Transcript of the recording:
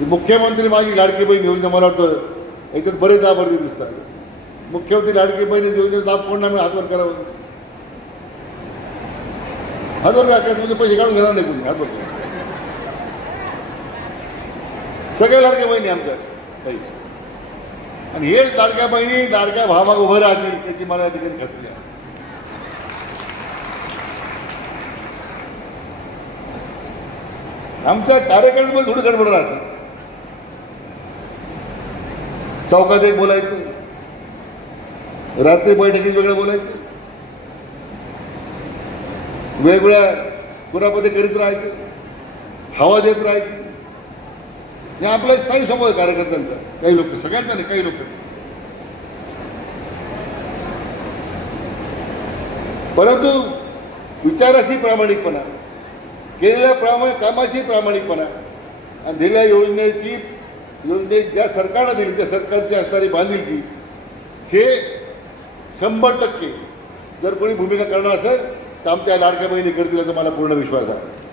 मुख्यमंत्री माझी लाडकी बहीण योजना मला वाटतं याच्यात बरेच लाभार्थी दिसतात. मुख्यमंत्री लाडकी बहीण योजनेचा लाभ कोण नाही हातवर करावं हातवर काय तुमचे पैसे काढून घेणार नाही कोणी हातवर सगळ्या लाडक्या बहिणी आमच्या. आणि हेच लाडक्या बहिणी लाडक्या भावाग उभं राहतील त्याची मला या ठिकाणी खात्री आहे. आमच्या कार्यक्रमामध्ये थोडी गडबड राहते. चौकात एक बोलायचं. रात्री बैठकीत वेगळं बोलायचं. वेगवेगळ्या कुरामध्ये करीत राहायचं. हवा देत राहायची. हे आपला एक स्थायी स्वभाव आहे कार्यकर्त्यांचा. काही लोक सगळ्यांचा नाही काही लोक. परंतु विचाराशी प्रामाणिकपणा केलेल्या प्रामाणिक कामाशी प्रामाणिकपणा आणि दिलेल्या योजनेची योजने ज्या सरकारनं दिली त्या सरकारची असणारी बांधिलकी हे शंभर टक्के जर कोणी भूमिका करणार असेल तर आमच्या लाडक्या बहिणी करतील याचा मला पूर्ण विश्वास आहे.